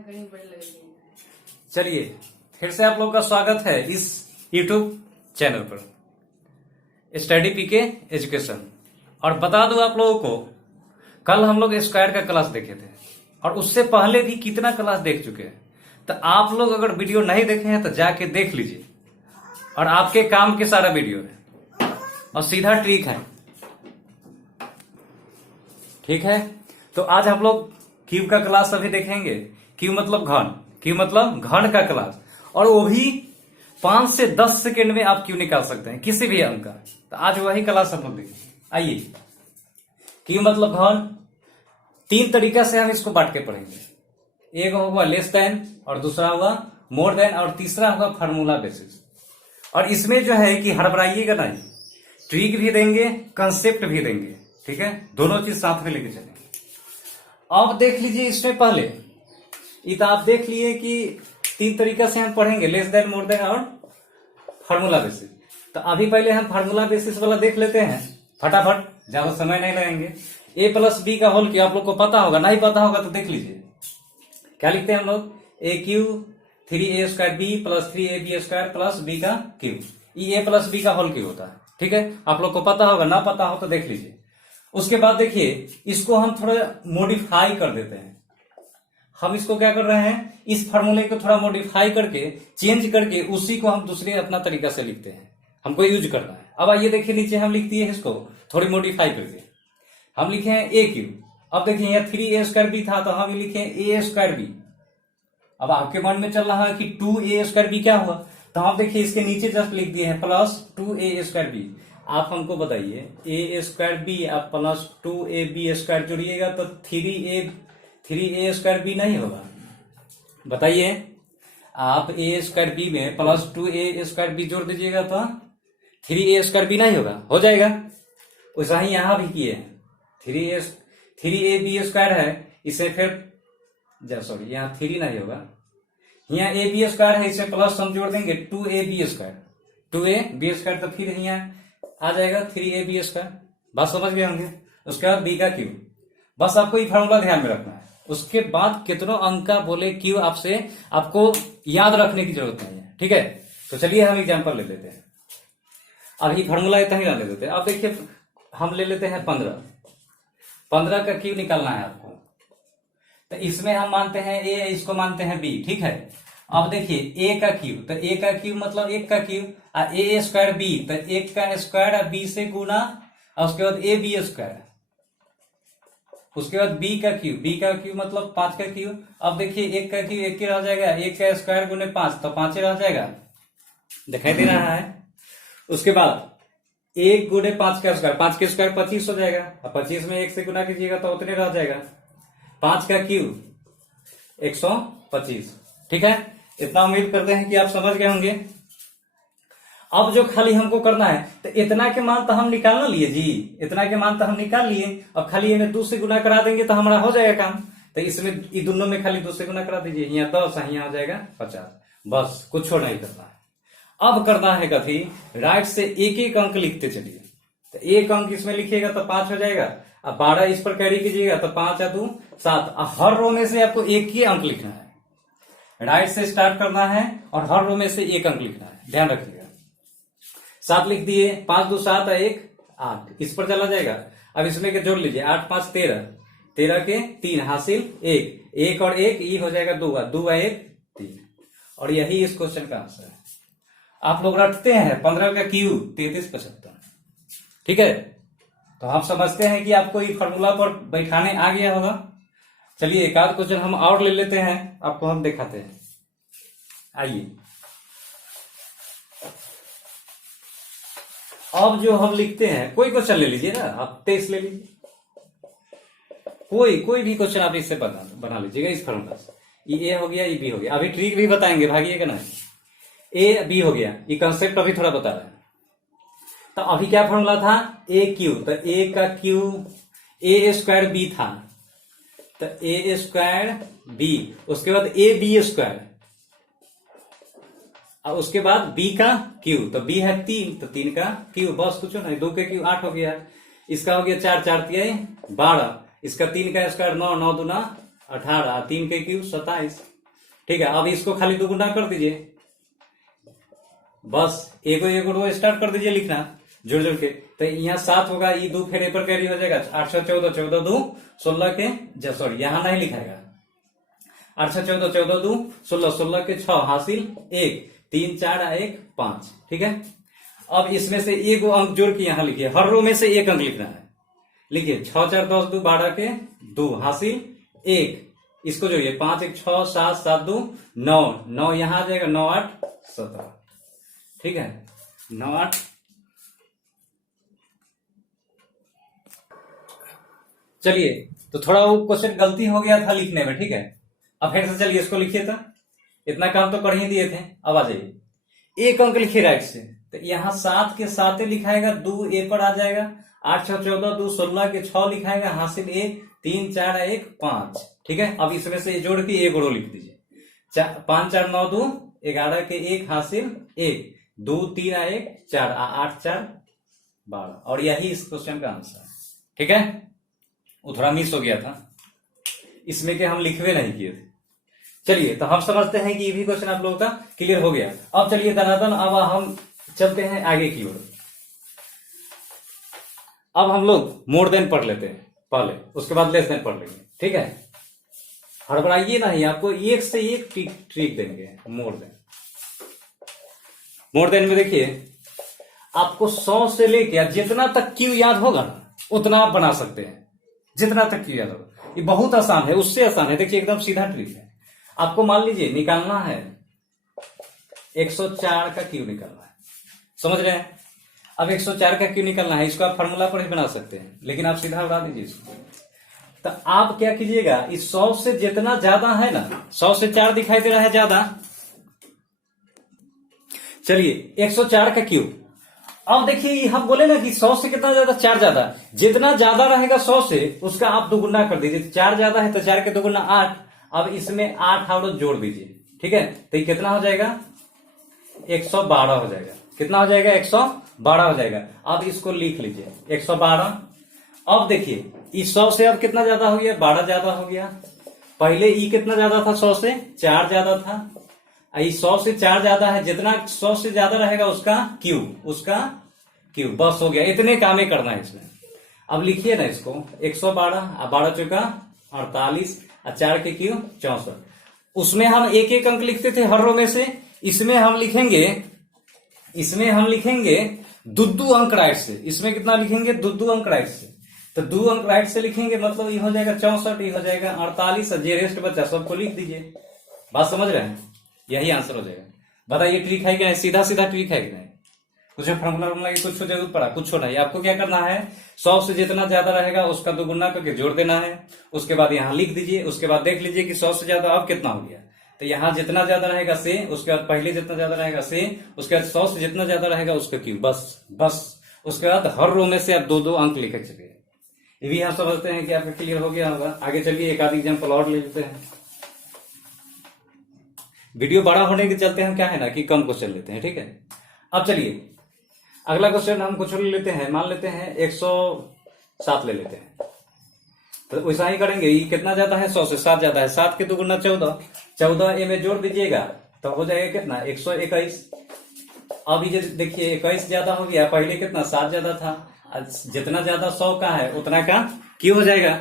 कहीं बड़े लगे। चलिए फिर से आप लोग का स्वागत है इस YouTube चैनल पर स्टडी पीके एजुकेशन। और बता दूं आप लोगों को, कल हम लोग स्क्वायर का क्लास देखे थे और उससे पहले भी कितना क्लास देख चुके हैं। तो आप लोग अगर वीडियो नहीं देखे हैं तो जाके देख लीजिए, और आपके काम के सारा वीडियो है और सीधा ट्रिक है। ठीक है, तो आज हम लोग क्यूब का क्लास अभी देखेंगे। क्यूब मतलब घन, क्यूब मतलब घन का क्लास, और वो भी 5 से 10 सेकेंड में आप क्यूब निकाल सकते हैं किसी भी अंक का। तो आज वही क्लास हम लोग देखेंगे। आइए, क्यूब मतलब घन, 3 तरीका से हम इसको बांट के पढ़ेंगे। एक होगा लेस देन, और दूसरा होगा मोर देन, और तीसरा होगा फार्मूला बेसिस। और इसमें जो है कि हड़बड़ाइएगा नहीं, ट्रिक भी देंगे, कंसेप्ट भी देंगे। ठीक है, दोनों चीज साथ में लेके चलेंगे। अब देख लीजिए, इसमें पहले तो आप देख लिए कि 3 तरीका से हम पढ़ेंगे, लेस देन, मोर देन और फार्मूला बेसिस। तो अभी पहले हम फार्मूला बेसिस वाला देख लेते हैं फटाफट, ज्यादा समय नहीं लगाएंगे। a प्लस बी का होल क्यूब आप लोग को पता होगा, नहीं पता होगा तो देख लीजिए। क्या लिखते हैं हम लोग? A cube 3a square B plus 3ab square plus B का क्यूब। ये a प्लस बी का होल क्यूब होता है। ठीक है, आप लोग को पता होगा, ना पता हो तो देख लीजिए। उसके बाद देखिए, इसको हम थोड़ा मॉडिफाई कर देते हैं। हम इसको क्या कर रहे हैं, इस फार्मूले को थोड़ा मॉडिफाई करके, चेंज करके, उसी को हम दूसरे अपना तरीका से लिखते हैं। हमको यूज करना है। अब आइए देखिए, नीचे हम लिख दिए इसको थोड़ी मॉडिफाई करके। हम लिखे हैं ए क्यूब। अब देखिए यहाँ 3a स्क्वायर बी था, तो हम लिखे a स्क्वायर बी। अब आपके मन में चल रहा है कि 2a स्क्वायर बी क्या हुआ, तो हम देखिए इसके नीचे जस्ट लिख दिए हैं प्लस 2a स्क्वायर बी। आप हमको बताइए, a स्क्वायर बी आप प्लस 2ab स्क्वायर जोड़िएगा तो 3a स्क्वायर बी नहीं होगा? बताइए, आप a स्क्वायर बी में प्लस 2a स्क्वायर बी जोड़ दीजिएगा तो 3a स्क्वायर बी नहीं होगा? हो जाएगा। वैसा ही यहां भी किए हैं, 3ab स्क्वायर है, इसे फिर सॉरी यहाँ 3 नहीं होगा, यहाँ ab स्क्वायर है, इसे प्लस हम जोड़ देंगे 2ab स्क्वायर, 2ab स्क्वायर, तो फिर यहाँ आ जाएगा 3ab स्क्वायर। बात समझ गए होंगे। उसके बाद b का क्यूब, बस आपको ये फार्मूला ध्यान में रखना है। उसके बाद कितनों अंक का बोले क्यूब आपको याद रखने की जरूरत नहीं है। ठीक है, तो चलिए हम एग्जांपल ले लेते हैं। अभी फार्मूला इतना ही ले लेते हैं। अब देखिए, हम ले लेते हैं 15 का क्यूब निकालना है आपको। तो इसमें हम मानते हैं a, इसको मानते हैं b। ठीक है, अब देखिए a का क्यूब, तो a का क्यूब मतलब 1 का क्यूब, a स्क्वायर b, तो 1 का स्क्वायर b से गुना, और उसके बाद ab स्क्वायर, उसके बाद b का क्यूब मतलब 5 का क्यूब। अब देखिए 1 का क्यूब 1 ही रह जाएगा, 1 का स्क्वायर गुने 5, तो 5 ही रह जाएगा, दिखाई दे रहा है। उसके बाद 1 गुने 5 का स्क्वायर, 5 के स्क्वायर 25 हो जाएगा, अब 25 में 1 से गुना कीजिएगा तो उतने रह जाएगा। 5 का क्यूब 125। ठीक है, इतना उम्मीद करते हैं कि आप समझ गए होंगे। अब जो खाली हमको करना है, तो इतना के मान तो हम निकाल ना लिए जी, इतना के मान तो हम निकाल लिए। अब खाली इन्हें 2 से गुना करा देंगे तो हमारा हो जाएगा काम। तो इसमें ये दोनों में खाली 2 से गुना करा दीजिए, यहाँ 10, यहाँ आ जाएगा 50। बस, कुछ और नहीं करना है। अब करना है कथी, राइट से एक एक अंक लिखते चलिए। तो एक अंक इसमें लिखिएगा तो 5 हो जाएगा, अब 12 इस पर कैरी कीजिएगा तो 5 या 2 7। हर रो में से आपको एक ही अंक लिखना है, राइट से स्टार्ट करना है और हर रो में से एक अंक लिखना है, ध्यान रखिएगा। 7 लिख दिए, 5 2 7 1 8, इस पर चला जाएगा। अब इसमें के जोड़ लीजिए, 8 5 13, 13 के 3 हासिल 1, 1 और 1 ये हो जाएगा 2 2 1 3। और यही इस क्वेश्चन का आंसर है। आप लोग रटते हैं 15 का क्यूब 33 75। ठीक है, तो आप समझते हैं कि आपको ये फार्मूला पर बैठाने आ गया होगा। चलिए एक आध क्वेश्चन हम और ले लेते हैं, आपको हम दिखाते हैं। आइए, अब जो हम लिखते हैं, कोई क्वेश्चन ले लीजिए ना, आप 23 ले लीजिए, कोई भी क्वेश्चन आप इससे बना लीजिएगा इस फार्मूला से। ये a हो गया, ये b हो गया। अभी ट्रिक भी बताएंगे, भागिएगा ना। a b हो गया, ये कंसेप्ट अभी थोड़ा बता रहे हैं। तो अभी क्या फार्मूला था, a क्यूब, तो a का क्यूब a स्क्वायर b था, तो a स्क्वायर b, उसके बाद a b स्क्वायर, और उसके बाद b का क्यूब, तो b है 3, तो 3 का क्यूब, बस कुछ नहीं। 2 के क्यूब 8 हो गया, इसका हो गया 4 4 3 12, इसका 3 का स्क्वायर 9 9 दूना 18, 3 के क्यूब 27। ठीक है, अब इसको खाली दुगुना कर दीजिए, बस एगो स्टार्ट कर दीजिए लिखना जोड़ जोड़ के। तो यहाँ 7 होगा, ये 2 फिर पर कैरी हो जाएगा, 8 से 14, 14 2 16 के, सॉरी यहाँ नहीं लिखाएगा, 8 से 14, 14 2 16, 16 के 6 हासिल 1, 3 4 1 5। ठीक है, अब इसमें से एक अंक जोड़ के यहाँ लिखिए, हर रो में से एक अंक लिखना है। लिखिए 6 4 10 2 12 के 2 हासिल 1, इसको जोड़िए 5 1 6 7 7 2 9, 9 यहाँ आ जाएगा, 9 8 17। ठीक है, 9 8। चलिए, तो थोड़ा वो क्वेश्चन गलती हो गया था लिखने में। ठीक है, अब फिर से चलिए इसको लिखिए, था इतना काम तो कर ही दिए थे। अब आ जाइए, एक अंक लिखिए राइट से, तो यहाँ 7 के 7 लिखाएगा, 2 ए पर आ जाएगा, 8 6 14 2 16 के 6 लिखाएगा, हासिल 1 3 4 1 5। ठीक है, अब इसमें से जोड़ के एक रो लिख दीजिए, 5 4 9 2 11 के 1 हासिल 1 2 3 1 4 8 4 12। और यही इस क्वेश्चन का आंसर है। ठीक है, वो थोड़ा मिस हो गया था, इसमें के हम लिखवे नहीं किए थे। चलिए, तो हम समझते हैं कि ये भी क्वेश्चन आप लोगों का क्लियर हो गया। अब चलिए दनादन, अब हम चलते हैं आगे की ओर। अब हम लोग मोर देन पढ़ लेते हैं पहले, उसके बाद लेस देन पढ़ लेंगे। ठीक है, हड़बड़ाइए नहीं, आपको एक से एक ट्रिक देंगे। मोर देन में देखिए, आपको 100 से लेके जितना तक क्यू याद होगा ना, उतना आप बना सकते हैं, जितना तक क्यू याद होगा। ये बहुत आसान है, उससे आसान है। देखिए, एकदम सीधा ट्रिक है। आपको मान लीजिए निकालना है 104 का क्यू निकालना है, समझ रहे हैं। अब 104 का क्यू निकालना है, इसको आप फॉर्मूला पर ही बना सकते हैं, लेकिन आप सीधा उड़ा दीजिए इसको। तो आप क्या कीजिएगा, इस 100 से जितना ज्यादा है ना, 100 से 4 दिखाई दे रहा है ज्यादा, चलिए 104 का क्यू। अब देखिए, हम बोले ना कि 100 से कितना ज्यादा, 4 ज्यादा, जितना ज्यादा रहेगा 100 से उसका आप दुगुना कर दीजिए। 4 ज्यादा है तो 4 के दुगुना 8, अब इसमें 8 और जोड़ दीजिए। ठीक है, तो ये कितना हो जाएगा, 112 हो जाएगा। कितना हो जाएगा, 112 हो जाएगा। अब इसको लिख लीजिए 112। अब देखिए, इस 100 से अब कितना ज्यादा हो गया, 12 ज्यादा हो गया। पहले ई कितना ज्यादा था, 100 से 4 ज्यादा था, 100 से 4 ज्यादा है, जितना 100 से ज्यादा रहेगा उसका क्यू, बस हो गया। इतने काम ही करना है इसमें। अब लिखिए ना इसको, 112, 12 चौका 48, 4 के क्यू 64। उसमें हम एक एक अंक लिखते थे हर रो में से, इसमें हम लिखेंगे दो अंक राइट से। इसमें कितना लिखेंगे, दो अंक राइट से। तो 2 अंक राइट से लिखेंगे, मतलब ये हो जाएगा 64, ये हो जाएगा 48, और जे रेस्ट बचा सबको लिख दीजिए। बात समझ रहे हैं, यही आंसर हो जाएगा। बताइए, ट्रिक है क्या है, सीधा सीधा ट्रिक है कि नहीं, कुछ फॉर्मूला की कुछ जरूरत पड़ा, कुछ नहीं। आपको क्या करना है, 100 से जितना ज्यादा रहेगा उसका दुगुना करके जोड़ देना है, उसके बाद यहाँ लिख दीजिए। उसके बाद देख लीजिए कि 100 से ज्यादा अब कितना हो गया, तो यहाँ जितना ज्यादा रहेगा से, उसके बाद पहले जितना ज्यादा रहेगा से, उसके बाद 100 से जितना ज्यादा रहेगा उसका क्यू, बस। उसके बाद हर रो में से आप 2 अंक लिखे चलिए। ये भी हम समझते हैं कि आपका क्लियर हो गया होगा। आगे चलिए, एक आध एग्जाम्पल और ले लेते हैं। वीडियो बड़ा होने के चलते हम क्या है ना कि कम क्वेश्चन लेते हैं। ठीक है, अब चलिए अगला क्वेश्चन हम कुछ ले लेते हैं, मान लेते हैं 107 ले लेते हैं। तो वैसा ही करेंगे, ये कितना ज्यादा है, 100 से 7 ज्यादा है, 7 के दुगुना 14, 14 ए में जोड़ दीजिएगा तो हो जाएगा कितना, 121। अब ये देखिए 21 ज्यादा हो गया, पहले कितना 7 ज्यादा था, जितना ज्यादा 100 का है उतना का क्यों हो जाएगा।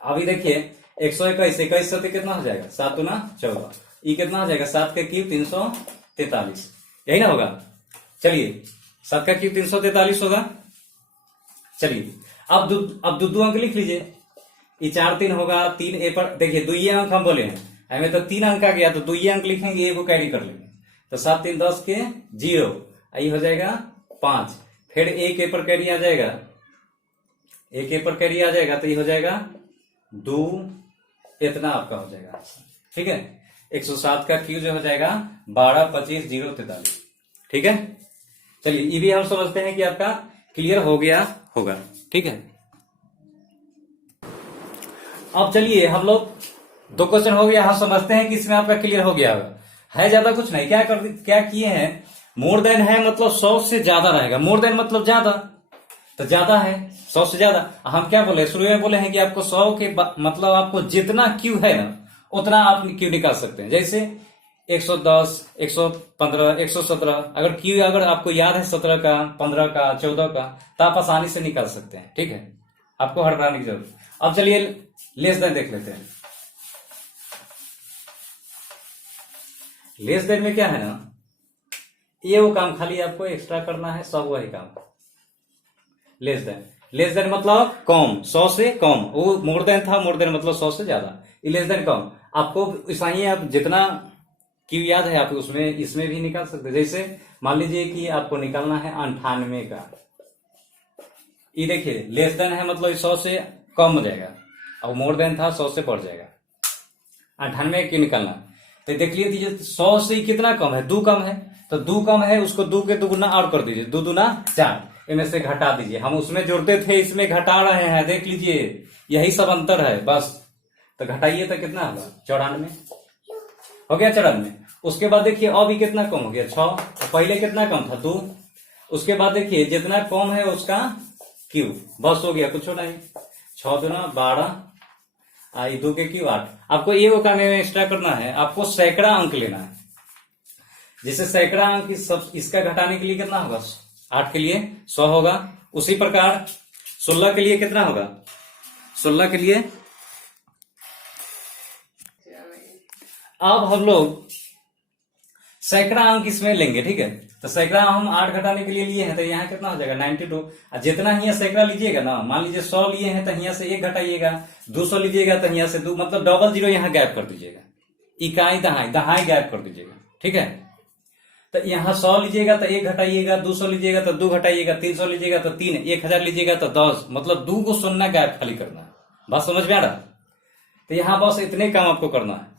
अभी देखिए 121, 21 से कितना हो जाएगा, 7 दूना 14, ये कितना हो जाएगा, 7 का क्यूब 343, यही ना होगा। चलिए 7 का क्यूब 343 होगा। चलिए अब दो अंक लिख लीजिए, ये 4 3 होगा, 3 ए पर देखिए 2 अंक हम बोले हैं, हमें तो 3 अंक आ गया, तो 2 अंक लिखेंगे, ए को कैरी कर लेंगे, तो 7 3 10 के 0, ये हो जाएगा 5, फिर एक ए पर कैरी आ जाएगा, एक ए पर कैरी आ जाएगा, तो ये हो जाएगा 2, इतना आपका हो जाएगा। ठीक है, 107 का क्यू जो हो जाएगा 12 25 0 43। ठीक है, चलिए ये भी हम समझते हैं कि आपका क्लियर हो गया होगा। ठीक है, अब चलिए हम लोग 2 क्वेश्चन हो गया, हम समझते हैं कि इसमें आपका क्लियर हो गया होगा। है ज्यादा कुछ नहीं, क्या किए हैं, मोर देन है मतलब 100 से ज्यादा रहेगा, मोर देन मतलब ज्यादा, तो ज्यादा है 100 से ज्यादा। हम क्या बोले शुरू में, बोले हैं कि आपको 100 के मतलब आपको जितना क्यू है ना उतना आप क्यू निकाल सकते हैं। जैसे 110, 115, 117, अगर क्यू अगर आपको याद है 17 का, 15 का, 14 का, तो आप आसानी से निकाल सकते हैं। ठीक है, आपको हड़बड़ाने की जरूरत। अब चलिए लेस देन देख लेते हैं। लेस देन में क्या है ना, ये वो काम खाली आपको एक्स्ट्रा करना है, सब वही काम। लेस देन मतलब कम, 100 से कम। वो मोर देन था, मोर देन मतलब 100 से ज्यादा। लेस देन कम, आपको ऐसा ही आप जितना क्यू याद है आप उसमें इसमें भी निकाल सकते हैं। जैसे मान लीजिए कि आपको निकालना है 98 का, ये देखिए लेस देन है मतलब 100 से कम हो जाएगा, और मोर देन था 100 से बढ़ जाएगा। 98 क्यों निकालना, तो देख लीजिए 100 से कितना कम है, 2 कम है, तो 2 कम है उसको 2 के दुगुना और कर दीजिए, 2 दूना 4, इनमें से घटा दीजिए। हम उसमें जोड़ते थे, इसमें घटा रहे हैं, देख लीजिए यही सब अंतर है बस। तो घटाइए तो कितना होगा, 94 हो गया, 94। उसके बाद देखिए अब ही कितना कम हो गया, 6। पहले कितना कम था, 2। उसके बाद देखिए जितना कम है उसका क्यू, बस हो गया, कुछ नहीं। 6 दूना 12, 2 के क्यू 8। आपको ये वो काम एक्स्ट्रा करना है, आपको सैकड़ा अंक लेना है। जैसे सैकड़ा अंक सब इसका घटाने के लिए कितना होगा, 8 के लिए 100 होगा। उसी प्रकार 16 के लिए कितना होगा, 16 के लिए अब हम लोग सैकड़ा अंक इसमें लेंगे। ठीक है, तो सैकड़ा हम 8 घटाने के लिए लिए हैं, तो यहाँ कितना हो जाएगा 92। और जितना यहाँ सैकड़ा लीजिएगा ना, मान लीजिए 100 लिए हैं तो यहाँ से 1 घटाइएगा, 200 लीजिएगा तो यहाँ से 2, मतलब डबल जीरो यहाँ गैप कर दीजिएगा, इकाई दहाई गैप कर दीजिएगा। ठीक है, तो यहाँ 100 लीजिएगा तो 1 घटाइएगा, 200 लीजिएगा तो 2 घटाइएगा, 300 लीजिएगा तो 3, 1000 लीजिएगा तो 10, मतलब 2 को सुनना गैप खाली करना है। बात समझ में आ रहा, तो यहाँ बस इतने काम आपको करना है।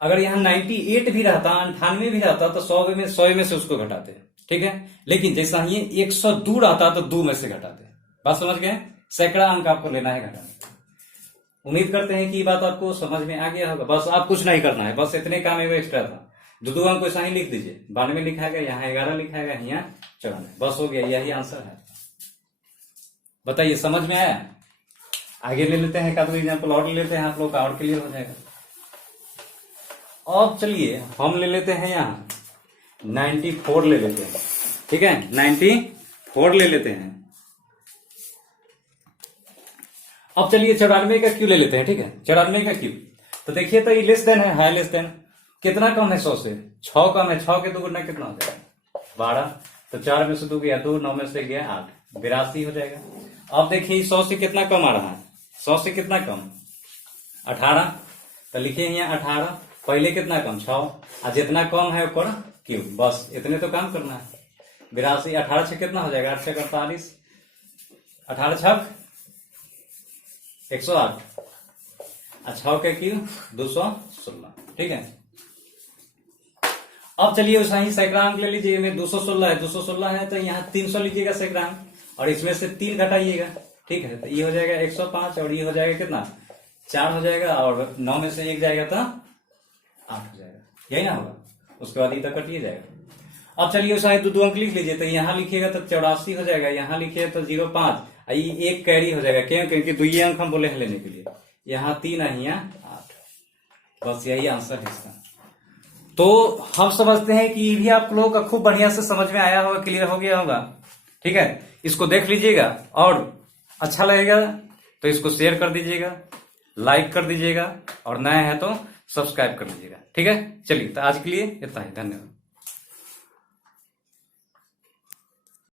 अगर यहाँ 98 भी रहता, 98 भी रहता तो 100 में से उसको घटाते। ठीक है, लेकिन जैसा ये 102 रहता तो 2 में से घटाते। बात समझ गए, सैकड़ा अंक आपको लेना है घटाने। उम्मीद करते हैं कि ये बात आपको समझ में आ गया होगा। बस आप कुछ नहीं करना है, बस इतने काम है वो एक्स्ट्रा था। 2 अंक को ऐसा ही लिख दीजिए, 92 लिखाएगा, यहाँ 11 लिखाएगा, यहाँ 94, बस हो गया, यही आंसर है। बताइए समझ में आया। आगे ले लेते हैं, एक एग्जाम्पल और ले लेते हैं, आप लोग का और क्लियर हो जाएगा। अब चलिए हम ले लेते हैं यहाँ 94 ले लेते हैं। ठीक है, 94 ले लेते हैं। अब चलिए 94 का क्यू ले लेते हैं। ठीक है, 94 का क्यू, तो देखिए तो ये लेस देन है, हाई लेस देन। कितना कम है 100 से, 6 कम है, 6 के दुगुना कितना हो जाएगा 12, तो 4 में से 2 गया 2, 9 में से गया 8, 82 हो जाएगा। अब देखिए 100 से कितना कम आ रहा है, 100 से कितना कम 18, तो लिखिए यहाँ 18। पहले कितना कम 6, और जितना कम है ऊपर क्यू, बस इतने तो काम करना है। 82, 18 से कितना हो जाएगा, 8 से 48, 18 छक 108, 6 के क्यू 216। ठीक है, अब चलिए वैसा ही सैकड़ा अंक ले लीजिए। में 216 है, 216 है तो यहाँ 300 लीजिएगा सैकड़ा अंक, और इसमें से 3 घटाइएगा। ठीक है, तो ये हो जाएगा 105, और ये हो जाएगा कितना 4 हो जाएगा, और 9 में से 1 जाएगा तो 8 हो जाएगा, यही ना होगा। उसके बाद ये तो कटिए जाएगा। अब चलिए वैसा ही 2 अंक लिख लीजिए, तो यहाँ लिखिएगा तो 84 हो जाएगा, यहाँ लिखिएगा तो 05, ये 1 कैरी हो जाएगा। क्यों, क्योंकि 2 अंक हम बोले हैं लेने के लिए। यहाँ 3 है, यहाँ 8, बस यही आंसर है इसका। तो हम समझते हैं कि ये भी आप लोगों का खूब बढ़िया से समझ में आया होगा, क्लियर हो गया होगा। ठीक है, इसको देख लीजिएगा, और अच्छा लगेगा तो इसको शेयर कर दीजिएगा, लाइक कर दीजिएगा, और नया है तो सब्सक्राइब कर लीजिएगा। ठीक है, चलिए तो आज के लिए इतना ही, धन्यवाद।